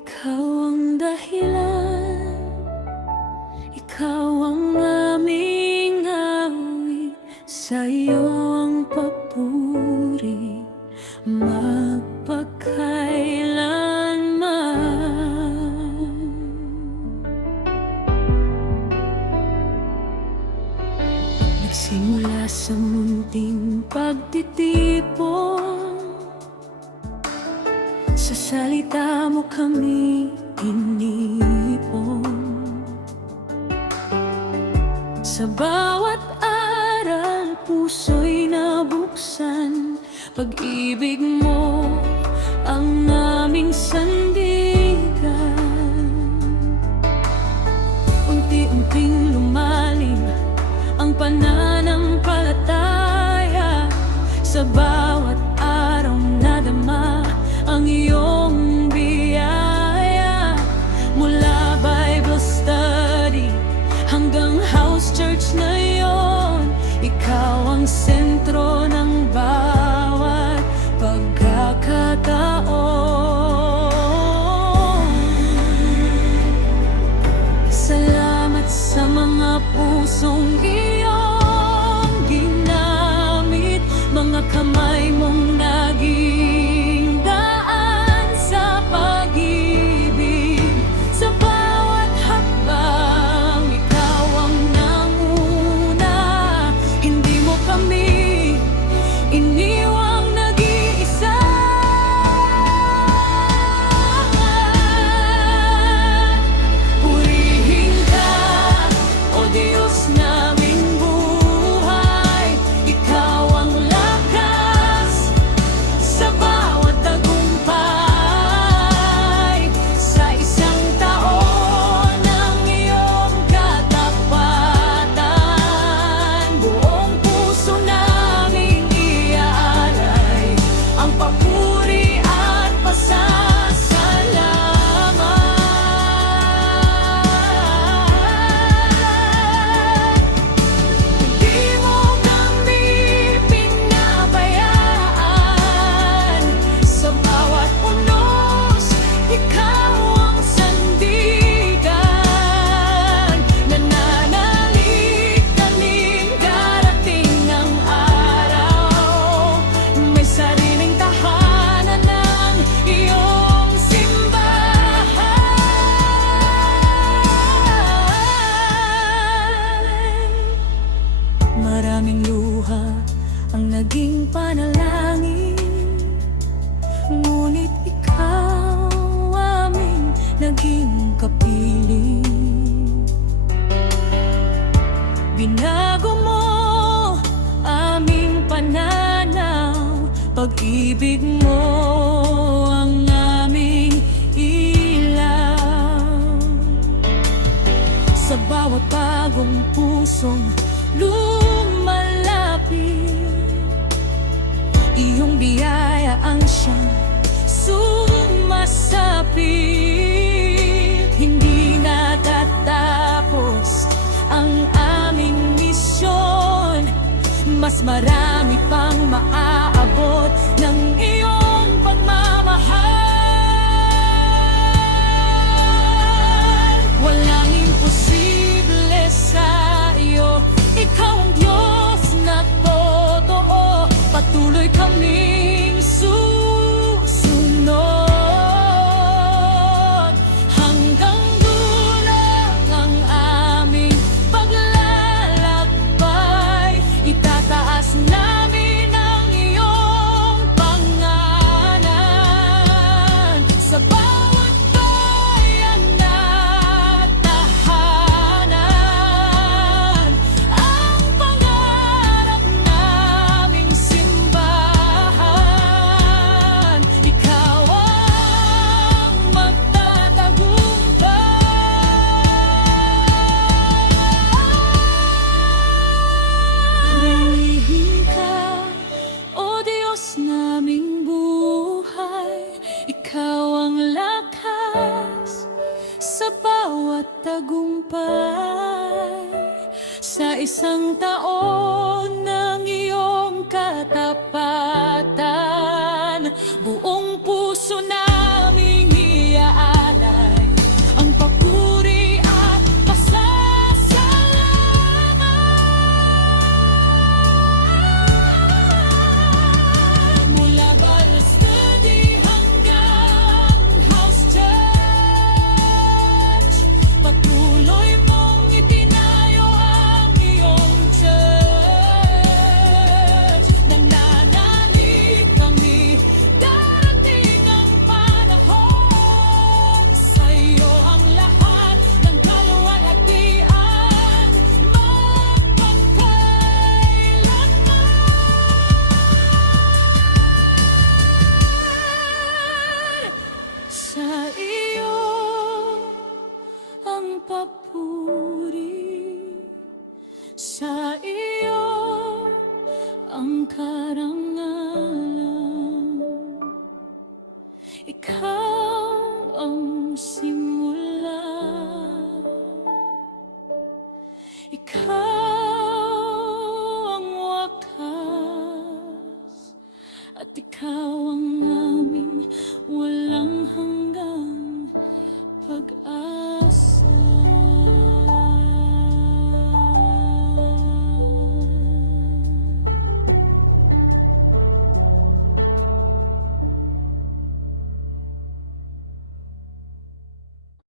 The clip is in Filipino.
Ikaw ang dahilan, ikaw ang aming awit, sa'yo ang papuri magpakailanman. Nagsimula sa munting pagtitipon, sa salita mo kami inipon. Sa bawat aral, puso'y nabuksan. Pag-ibig mo ang aming sandigan. Unti-unting lumalim ang pananampalataya. Sa bawat araw nadama ang iyong biyaya. Mula Bible study hanggang house church na yon, ikaw ang sentro ng bawat pagkakataon. Salamat sa mga pusong iyong ginamit, mga kamay mong naging daan sa pag-ibig. Sa bawat hakbang, ikaw ang nanguna. Hindi mo kami iniwang nag-iisa. Purihin ka, O Diyos naming buhay. Ikaw ang lakas sa bawat tagumpay. Sa isang taon ng iyong katapatan, buong puso naming iaalay ang papuri at pasasalamat. Di mo kami pinabayaan. Sa bawat unos, ikaw ang sandigan. Nananalig kaming darating ng araw, may sariling tahanan ng iyong simbahan. Maraming luha ang naging panalangin, ngunit ikaw aming naging kapiling. Binago mo aming pananaw, pag-ibig mo ang aming ilaw. Sa bawat bagong pusong lumalapit, iyong biyaya ang siyang sumasapit. Hindi natatapos ang aming misyon, mas marami pang maaabot ng iyong pagmamahal. Walang imposible sa iyo, ikaw ang Diyos na totoo. Patuloy kaming susunod hanggang dulo ang aming paglalakbay. Itataas namin ang iyong pangalan sa bawat bayan at tahanan. Ang pangarap naming simbahan, ikaw ang magtatagumpay. Purihin ka, O Diyos naming buhay. Ikaw ang lakas sa bawat tagumpay. Sa isang taon ng iyong katapatan, buong puso naming iaalay Ikaw ang simula, ikaw ang wakas, at ikaw